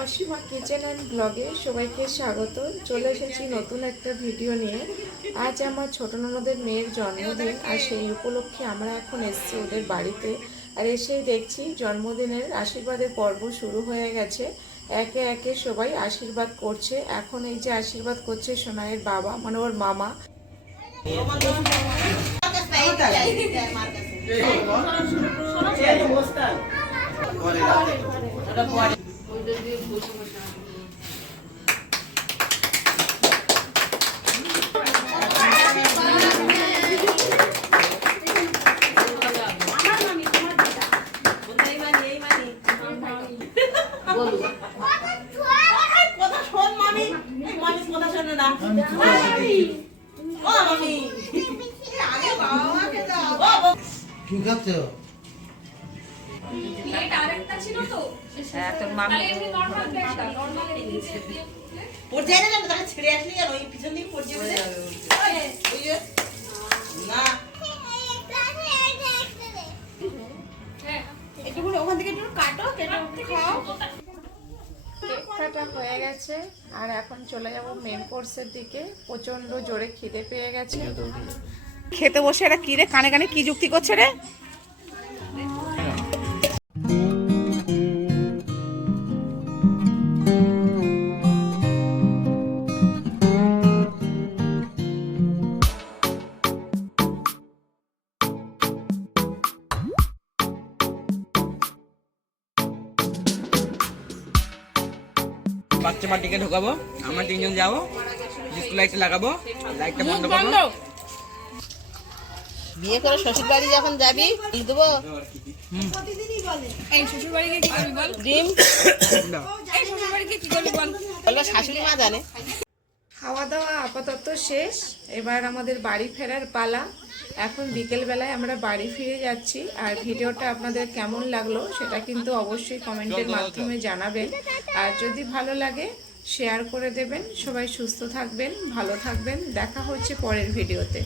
Asima kitchen and ব্লগে সবাইকে স্বাগত। চলে এসেছি নতুন একটা ভিডিও নিয়ে। আজ আমার ছোট ননদের মেয়ের জন্মদিন আর সেই উপলক্ষে আমরা এখন এসেছি ওদের বাড়িতে। আর এসেই দেখছি জন্মদিনের আশীর্বাদের পর্ব শুরু হয়ে গেছে। একে একে সবাই আশীর্বাদ করছে। এখন এই যে আশীর্বাদ করছে সোনাইয়ের বাবা মানে ওর মামা। কথা শোন মামি। মামি কথা শোনে না। ও মামি। আগে বাবাকে দাও কি খাচ্ছ পড়ে না তাকে ছেড়ে আসলি জানো, ওই পিছন দিকে পড়ে যাবে যে। ওই, ওই যে। না। একটু ওখান থেকে একটু কাটো কেটে খাও। কেক হয়ে গেছে। আর এখন চলে যাব মেন কোর্সের দিকে। প্রচণ্ড জোরে খিদে পেয়ে গেছে। খেতে বসে এরা কি রে? কানে কানে কি যুক্তি করছে রে? বাচ্চা পার্টিকে ঢোকাবো। আমরা তিনজন যাব। ডিস্কো লাইটটা লাগাবো। লাইটটা বন্ধ করব। বিয়ে করে শ্বশুর বাড়ি যখন যাবি কি দেবো ডিম। শাশুড়ি মা জানে। খাওয়া দাওয়া আপাতত শেষ। এবার আমাদের বাড়ি ফেরার পালা। এখন বিকেলবেলায় আমরা বাড়ি ফিরে যাচ্ছি। আর ভিডিওটা আপনাদের কেমন লাগল সেটা কিন্তু অবশ্যই কমেন্টের মাধ্যমে জানাবেন। আর যদি ভালো লাগে শেয়ার করে দেবেন। সবাই সুস্থ থাকবেন ভালো থাকবেন। দেখা হচ্ছে পরের ভিডিওতে।